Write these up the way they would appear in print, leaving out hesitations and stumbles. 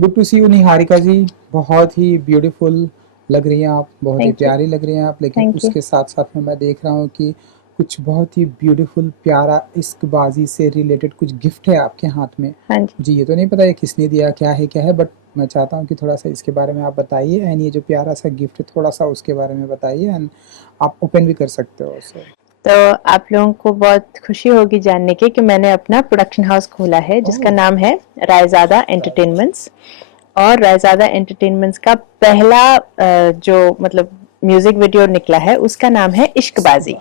Good to see you Niharika ji. बहुत ही beautiful लग रही हैं आप, बहुत ही थैंक यू। प्यारी लग रही हैं आप, लेकिन थैंक यू। उसके साथ साथ में मैं देख रहा हूँ कि कुछ बहुत ही ब्यूटीफुल प्यारा इश्कबाजी से रिलेटेड कुछ गिफ्ट है आपके हाथ में। हाँ जी। जी, ये तो नहीं पता ये किसने दिया, क्या है, बट मैं चाहता हूँ कि थोड़ा सा इसके बारे में आप बताइए, एंड ये जो प्यारा सा गिफ्ट है थोड़ा सा उसके बारे में बताइए, एंड आप ओपन भी कर सकते हो उसे। तो आप लोगों को बहुत खुशी होगी जानने की कि मैंने अपना प्रोडक्शन हाउस खोला है जिसका ओह, नाम है रायज़ादा एंटरटेनमेंट्स। और रायज़ादा एंटरटेनमेंट्स का पहला जो मतलब म्यूजिक वीडियो निकला है उसका नाम है इश्कबाजी। इश्कबाजी।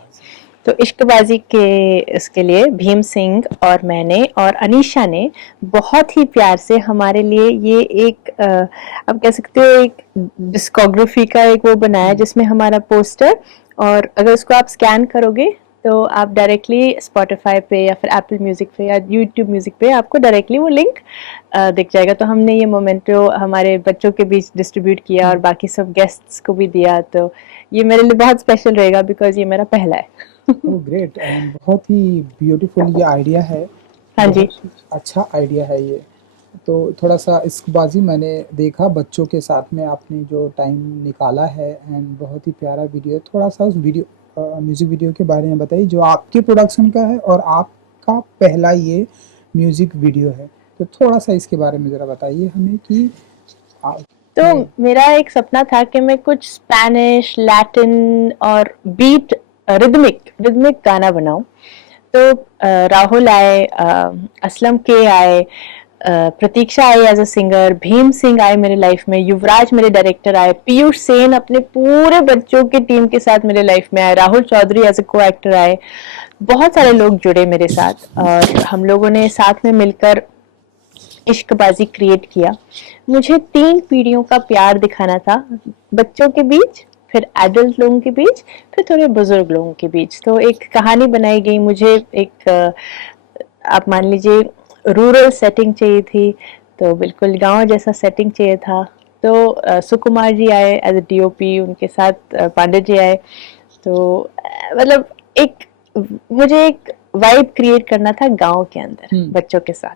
तो इश्कबाजी के इसके लिए भीम सिंह और मैंने और अनीशा ने बहुत ही प्यार से हमारे लिए ये एक आप कह सकते हो एक डिस्कोग्राफी का एक वो बनाया जिसमें हमारा पोस्टर, और अगर उसको आप स्कैन करोगे तो आप डायरेक्टली स्पॉटिफाई पे या फिर एप्पल म्यूजिक पे या यूट्यूब म्यूजिक पे आपको डायरेक्टली वो लिंक दिख जाएगा। तो हमने ये मोमेंटो हमारे बच्चों के बीच डिस्ट्रीब्यूट किया और बाकी सब गेस्ट्स को भी दिया। तो ये मेरे लिए बहुत स्पेशल रहेगा बिकॉज ये मेरा पहला है। ओह ग्रेट, एंड बहुत ही ब्यूटीफुल ये आइडिया है, हाँ जी। बहुत ही अच्छा आइडिया है ये। तो थोड़ा सा इश्कबाजी मैंने देखा बच्चों के साथ में, आपने जो टाइम निकाला है, एंड बहुत ही प्यारा वीडियो है। थोड़ा सा उस वीडियो म्यूज़िक वीडियो के बारे में बताइए जो आपके प्रोडक्शन का है और आपका पहला ये म्यूज़िक वीडियो है। तो थोड़ा सा इसके बारे में ज़रा बताइए हमें कि तो आपने। मेरा एक सपना था कि मैं कुछ स्पेनिश लैटिन और बीट रिदमिक रिदमिक गाना बनाऊं। तो राहुल आए, असलम के आए, प्रतीक्षा आई as a singer, Bhim Singh आए मेरे लाइफ में, युवराज मेरे डायरेक्टर आए, पीयूष सेन अपने पूरे बच्चों की टीम के साथ मेरे लाइफ में आए, राहुल चौधरी एज अ को एक्टर आए। बहुत सारे लोग जुड़े मेरे साथ और हम लोगों ने साथ में मिलकर इश्कबाजी क्रिएट किया। मुझे 3 पीढ़ियों का प्यार दिखाना था, बच्चों के बीच, फिर एडल्ट लोगों के बीच, फिर थोड़े बुजुर्ग लोगों के बीच। तो एक कहानी बनाई गई। मुझे एक आप मान लीजिए रूरल सेटिंग चाहिए थी, तो बिल्कुल गांव जैसा सेटिंग चाहिए था। तो सुकुमार जी आए एज अ डीओपी, उनके साथ पांडे जी आए। तो मतलब एक मुझे एक वाइब क्रिएट करना था गांव के अंदर हुँ, बच्चों के साथ।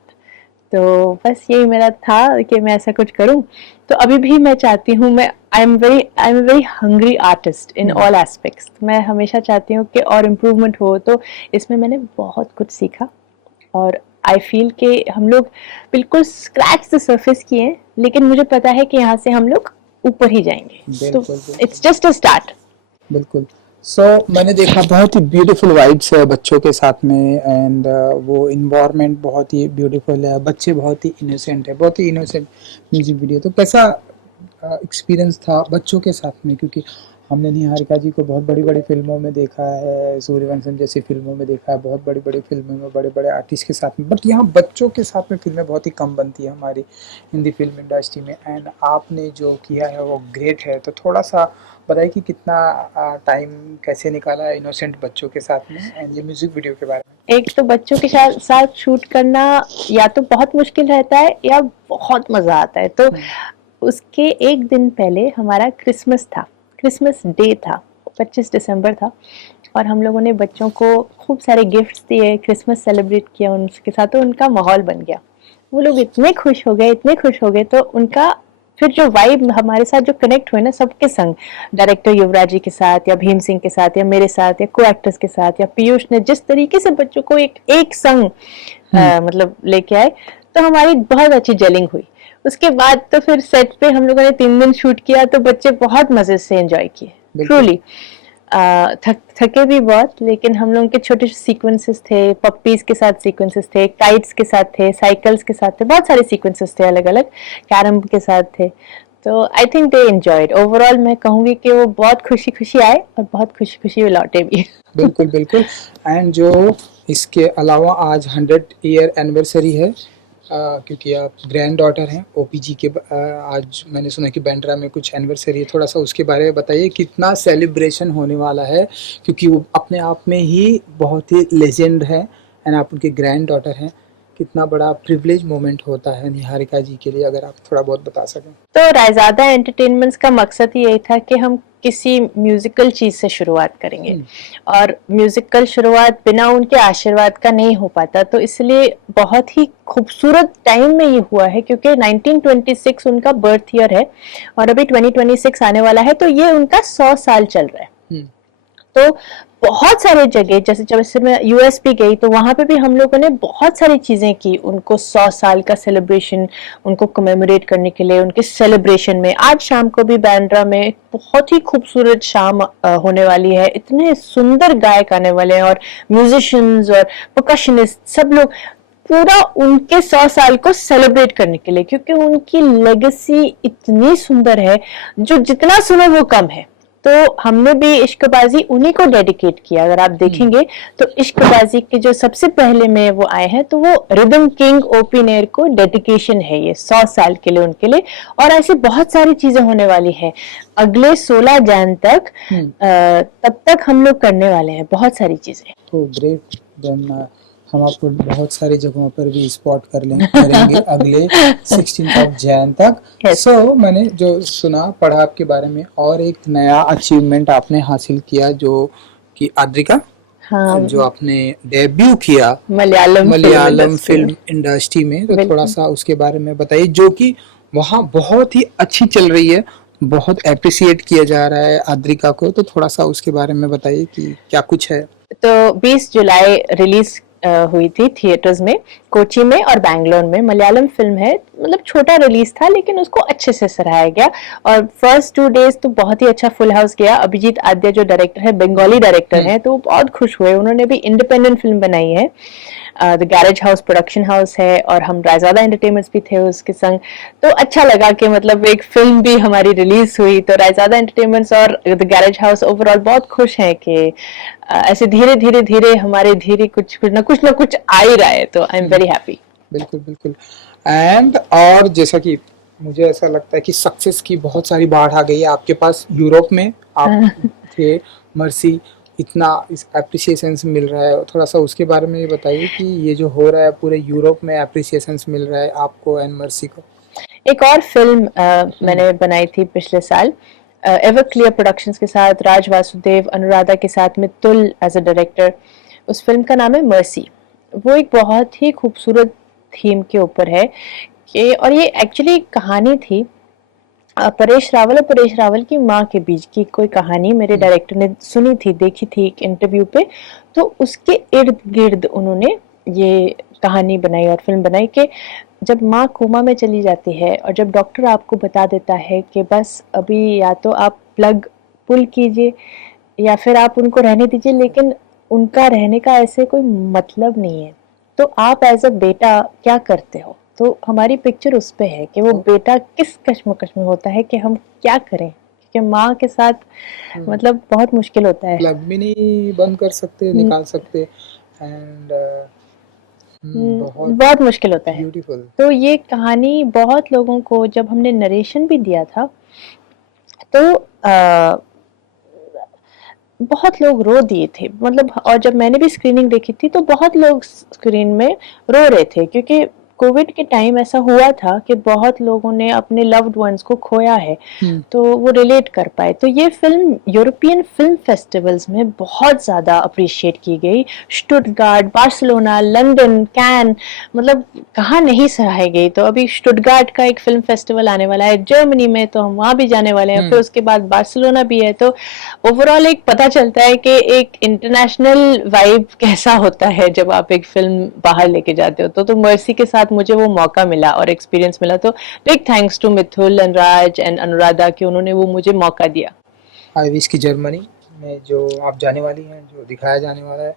तो बस यही मेरा था कि मैं ऐसा कुछ करूं। तो अभी भी मैं चाहती हूँ, मैं I am very hungry artist in hmm. All aspects. मैं हमेशा चाहती हूँ कि और इम्प्रूवमेंट हो। तो इसमें मैंने बहुत कुछ सीखा और आई फील कि हम लोग बिल्कुल स्क्रैच द सरफेस किए हैं, लेकिन मुझे पता है कि यहाँ से हम लोग ऊपर ही जाएंगे। तो बिल्कुल, बिल्कुल। It's just a start. बिल्कुल। सो मैंने देखा बहुत ही ब्यूटीफुल वाइब्स है बच्चों के साथ में, एंड वो एनवायरनमेंट बहुत ही ब्यूटीफुल है, बच्चे बहुत ही इनोसेंट है, बहुत ही इनोसेंट म्यूजिक वीडियो। तो कैसा एक्सपीरियंस था बच्चों के साथ में, क्योंकि हमने निहारिका जी को बहुत बड़ी बड़ी फिल्मों में देखा है, सूर्यवंशम जैसी फिल्मों में देखा है, बहुत बड़ी बड़ी फिल्मों में बड़े बड़े आर्टिस्ट के साथ में, बट यहाँ बच्चों के साथ में फिल्में बहुत ही कम बनती है हमारी हिंदी फिल्म इंडस्ट्री में, एंड आपने जो किया है वो ग्रेट है। तो थोड़ा सा बताइए कि कितना टाइम कैसे निकाला है इनोसेंट बच्चों के साथ में, एंड ये म्यूजिक वीडियो के बारे एक तो बच्चों के साथ साथ शूट करना या तो बहुत मुश्किल रहता है या बहुत मजा आता है। तो में। उसके एक दिन पहले हमारा क्रिसमस था, क्रिसमस डे था, 25 दिसंबर था। और हम लोगों ने बच्चों को खूब सारे गिफ्ट्स दिए, क्रिसमस सेलिब्रेट किया उनके साथ, तो उनका माहौल बन गया। वो लोग इतने खुश हो गए, इतने खुश हो गए। तो उनका फिर जो वाइब हमारे साथ जो कनेक्ट हुए ना सबके संग, डायरेक्टर युवराज जी के साथ या भीम सिंह के साथ या मेरे साथ या को एक्टर्स के साथ या पीयूष ने जिस तरीके से बच्चों को एक संग हुँ, मतलब लेके आए, तो हमारी बहुत अच्छी जेलिंग हुई। उसके बाद तो फिर सेट पे हम लोगों ने 3 दिन शूट किया, तो बच्चे बहुत मजे से एंजॉय किए। बिल्कुल। ट्रूली थके भी बहुत, लेकिन हम लोगों के छोटे सीक्वेंसेस थे, पप्पीज के साथ सीक्वेंसेस थे, काइट्स के साथ थे, साइकिल्स के साथ थे, बहुत सारे सीक्वेंसेस थे अलग अलग, कैरम के साथ थे। तो I think they enjoyed. Overall मैं कहूंगी कि वो बहुत खुशी खुशी आए और बहुत खुशी खुशी लौटे भी। बिल्कुल, बिल्कुल। एंड जो इसके अलावा आज 100 ईयर एनिवर्सरी है, क्योंकि आप ग्रैंड डॉटर हैं ओपीजी के, आज मैंने सुना कि बैंड्रा में कुछ एनिवर्सरी है, थोड़ा-सा उसके बारे में बताइए कितना सेलिब्रेशन होने वाला है? क्योंकि वो अपने आप में ही बहुत ही लेजेंड है, एंड आप उनके ग्रैंड डॉटर हैं। कितना बड़ा प्रिविलेज मोमेंट होता है निहारिका जी के लिए, अगर आप थोड़ा बहुत बता सकें। तो रायज़ादा एंटरटेनमेंट्स का मकसद ही यही था कि हम किसी म्यूजिकल चीज से शुरुआत करेंगे, और म्यूजिकल शुरुआत बिना उनके आशीर्वाद का नहीं हो पाता। तो इसलिए बहुत ही खूबसूरत टाइम में ये हुआ है, क्योंकि 1926 उनका बर्थ ईयर है और अभी 2026 आने वाला है, तो ये उनका 100 साल चल रहा है। तो बहुत सारे जगह, जैसे मैं यूएस भी गई तो वहां पे भी हम लोगों ने बहुत सारी चीजें की उनको 100 साल का सेलिब्रेशन, उनको कमेमोरेट करने के लिए उनके सेलिब्रेशन में। आज शाम को भी बैंड्रा में बहुत ही खूबसूरत शाम होने वाली है, इतने सुंदर गायक आने वाले हैं और म्यूजिशियंस और परकशनिस्ट, सब लोग पूरा उनके 100 साल को सेलिब्रेट करने के लिए, क्योंकि उनकी लेगेसी इतनी सुंदर है, जो जितना सुनो वो कम है। तो हमने भी इश्कबाजी उन्हीं को डेडिकेट किया। अगर आप देखेंगे तो इश्कबाजी के जो सबसे पहले में वो आए हैं, तो वो रिदम किंग ओपी नेर को डेडिकेशन है ये 100 साल के लिए उनके लिए। और ऐसी बहुत सारी चीजें होने वाली है अगले 16 जैन तक, तब तक हम लोग करने वाले हैं बहुत सारी चीजें। तो ग्रेट, देन हम आपको बहुत सारी जगहों पर भी स्पॉट करेंगे अगले 16 जैन तक। Yes. मैंने जो सुना पढ़ा आपके बारे में, और एक नया अचीवमेंट आपने हासिल किया जो कि आद्रिका, हाँ, जो आपने डेब्यू किया मलयालम फिल्म इंडस्ट्री में, तो बिल्कुल। थोड़ा सा उसके बारे में बताइए, जो कि वहाँ बहुत ही अच्छी चल रही है, बहुत एप्रिसिएट किया जा रहा है आद्रिका को, तो थोड़ा सा उसके बारे में बताइए कि क्या कुछ है। तो 20 जुलाई रिलीज हुई थी थिएटर्स में, कोची में और बैंगलोर में। मलयालम फिल्म है, मतलब छोटा रिलीज था लेकिन उसको अच्छे से सराहा गया, और फर्स्ट 2 डेज तो बहुत ही अच्छा फुल हाउस गया। अभिजीत आद्या जो डायरेक्टर है, बंगाली डायरेक्टर है, तो वो बहुत खुश हुए। उन्होंने भी इंडिपेंडेंट फिल्म बनाई है, the garage house production house है, और हम रायज़ादा एंटरटेनमेंट्स भी थे उसके संग। तो अच्छा लगा कि मतलब एक फिल्म भी हमारी रिलीज हुई। तो रायज़ादा एंटरटेनमेंट्स और द गैरेज हाउस ओवरऑल बहुत खुश हैं कि ऐसे धीरे धीरे धीरे हमारे धीरे कुछ ना कुछ आ ही रहा है। तो आई एम वेरी हैप्पी। बिल्कुल बिल्कुल। एंड और जैसा कि मुझे ऐसा लगता है कि सक्सेस की बहुत सारी बाढ़ आ गई है आपके पास। यूरोप में आप थे, मर्सी, इतना इस एप्रिसिएशन मिल रहा है, थोड़ा सा उसके बारे में ये बताइए कि ये जो हो रहा है पूरे यूरोप में एप्रिसिएशन मिल रहा है आपको एंड मर्सी को। एक और फिल्म मैंने बनाई थी पिछले साल एवर क्लियर प्रोडक्शंस के साथ, राज वासुदेव, अनुराधा के साथ, मित्तुल एज अ डायरेक्टर। उस फिल्म का नाम है मर्सी। वो एक बहुत ही खूबसूरत थीम के ऊपर है कि, और ये एक्चुअली कहानी थी परेश रावल और परेश रावल की माँ के बीच की कोई कहानी। मेरे डायरेक्टर ने सुनी थी, देखी थी एक इंटरव्यू पे, तो उसके इर्द गिर्द उन्होंने ये कहानी बनाई और फिल्म बनाई कि जब माँ कोमा में चली जाती है और जब डॉक्टर आपको बता देता है कि बस अभी या तो आप प्लग पुल कीजिए या फिर आप उनको रहने दीजिए, लेकिन उनका रहने का ऐसे कोई मतलब नहीं है, तो आप एज अ बेटा क्या करते हो। तो हमारी पिक्चर उस पे है कि वो बेटा किस कश्मकश में होता है कि हम क्या करें, क्योंकि माँ के साथ मतलब बहुत मुश्किल होता है। प्लग भी नहीं बंद कर सकते, निकाल सकते, एंड बहुत मुश्किल होता है। ब्यूटीफुल। तो ये कहानी बहुत लोगों को, जब हमने नरेशन भी दिया था तो बहुत लोग रो दिए थे, मतलब। और जब मैंने भी स्क्रीनिंग देखी थी तो बहुत लोग स्क्रीन में रो रहे थे, क्योंकि कोविड के टाइम ऐसा हुआ था कि बहुत लोगों ने अपने लव्ड वंस को खोया है, तो वो रिलेट कर पाए। तो ये फिल्म यूरोपियन फिल्म फेस्टिवल्स में बहुत ज़्यादा अप्रिशिएट की गई। स्टुटगार्ट, बार्सिलोना, लंदन, कैन, मतलब कहाँ नहीं सराही गई। तो अभी स्टुटगार्ट का एक फिल्म फेस्टिवल आने वाला है जर्मनी में, तो हम वहाँ भी जाने वाले हैं। फिर उसके बाद बार्सिलोना भी है। तो ओवरऑल एक पता चलता है कि एक इंटरनेशनल वाइब कैसा होता है जब आप एक फिल्म बाहर लेके जाते हो। तो मर्सी के साथ मुझे वो मौका मिला और एक्सपीरियंस मिला। तो big thanks to Mithul and Raj and Anuradha कि उन्होंने वो मुझे मौका दिया। आई विश की जर्मनी में जो आप जाने वाली हैं, जो दिखाया जाने वाला है,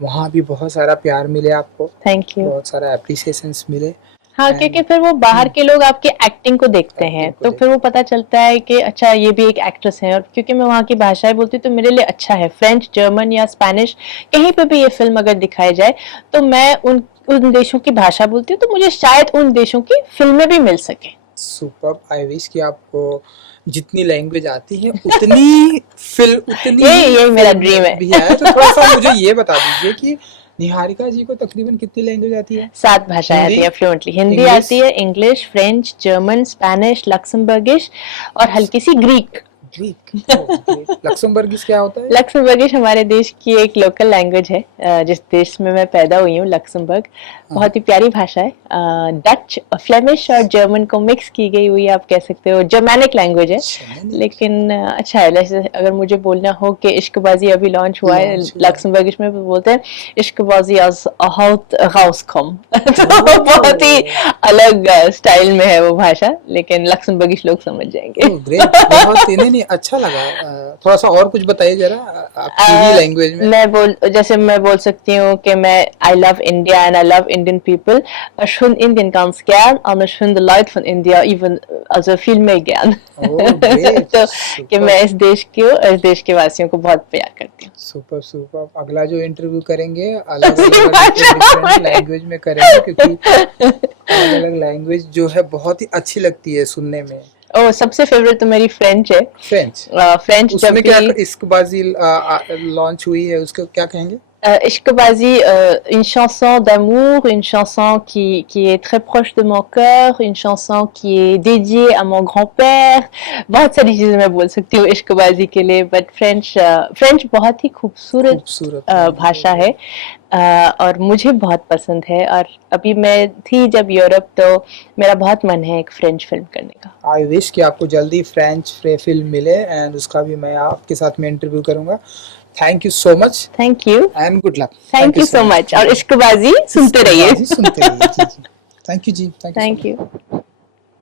वहाँ भी बहुत सारा प्यार मिले आपको, थैंक यू। बहुत सारा एप्रिसिएशंस मिले। हाँ, क्योंकि फिर वो बाहर के लोग आपके एक्टिंग को देखते हैं, तो फिर वो पता चलता है कि अच्छा ये भी एक एक्ट्रेस है। और क्योंकि मैं वहाँ की भाषाएं बोलती हूँ तो मेरे लिए अच्छा है। फ्रेंच, जर्मन या स्पेनिश, कहीं पे भी ये फिल्म अगर दिखाई जाए तो मैं उन देशों की भाषा बोलती हूँ, तो मुझे शायद उन देशों की फिल्में भी मिल सके। सुपर्ब। आई विश कि आपको जितनी लैंग्वेज आती है उतनी फिल्म, उतनी ये मेरा ड्रीम है। भी है। तो थोड़ा सा मुझे ये बता दीजिए कि निहारिका जी को तकरीबन कितनी लैंग्वेज आती है? 7 भाषाएं हिंदी? आती है फ्लुएंटली। हिंदी इंग्लिश? आती है, इंग्लिश, फ्रेंच, जर्मन, स्पेनिश, लक्समबर्गिश और हल्की सी ग्रीक। ग्रीक। लक्समबर्गिश क्या होता है? लक्समबर्गिश हमारे देश की एक लोकल लैंग्वेज है, जिस देश में मैं पैदा हुई हूँ, लक्समबर्ग। बहुत ही प्यारी भाषा है। डच, फ्लेमिश और जर्मन को मिक्स की गई हुई आप कह सकते हो, जर्मैनिक लैंग्वेज है। लेकिन अच्छा है। जैसे अगर मुझे बोलना हो कि इश्कबाजी अभी लॉन्च हुआ है लक्समबर्गिश में, बोलते हैं इश्कबाजी als haut rauskommen। तो बहुत ही अलग स्टाइल में है वो भाषा, लेकिन लक्समबर्गिश लोग समझ जाएंगे। ग्रेट, बहुत नहीं अच्छा लगा। थोड़ा सा और कुछ बताइए जरा आपकी ही लैंग्वेज में। मैं बोल सकती हूँ कि मैं I love India and I love Indian people. Ich finde Indien ganz gern und ich finde Leute von India even also viel mehr gern। great, तो super। कि मैं इस देश के वासियों को बहुत प्यार करती हूँ। Super super. अगला जो इंटरव्यू करेंगे अलग अलग लैंग्वेज में करेंगे, क्योंकि अलग अलग लैंग्वेज जो है बहुत ही अच्छी लगती है सुनने में। ओह, सबसे फेवरेट तो मेरी फ्रेंच है। फ्रेंच? फ्रेंच उसमें क्या इश्कबाजी लॉन्च हुई है, उसको क्या कहेंगे? Ishkabazi, une chanson d'amour, une chanson qui est très proche de mon cœur, une chanson qui est dédiée à mon grand-père। बहुत सारी चीजें मैं बोल सकती हूँ इश्कबाजी के लिए, बट फ्रेंच बहुत ही खूबसूरत भाषा है, और मुझे बहुत पसंद है। और अभी मैं थी जब यूरोप, तो मेरा बहुत मन है एक फ्रेंच फिल्म करने का। आई विश कि आपको जल्दी फ्रेंच फिल्म मिले एंड उसका भी मैं आपके साथ में इंटरव्यू करूंगा। Thank you so much. Thank you and good luck. Thank you so much. और इश्कबाजी सुनते रहिए। सुनते रहिए। Thank you ji. Thank you.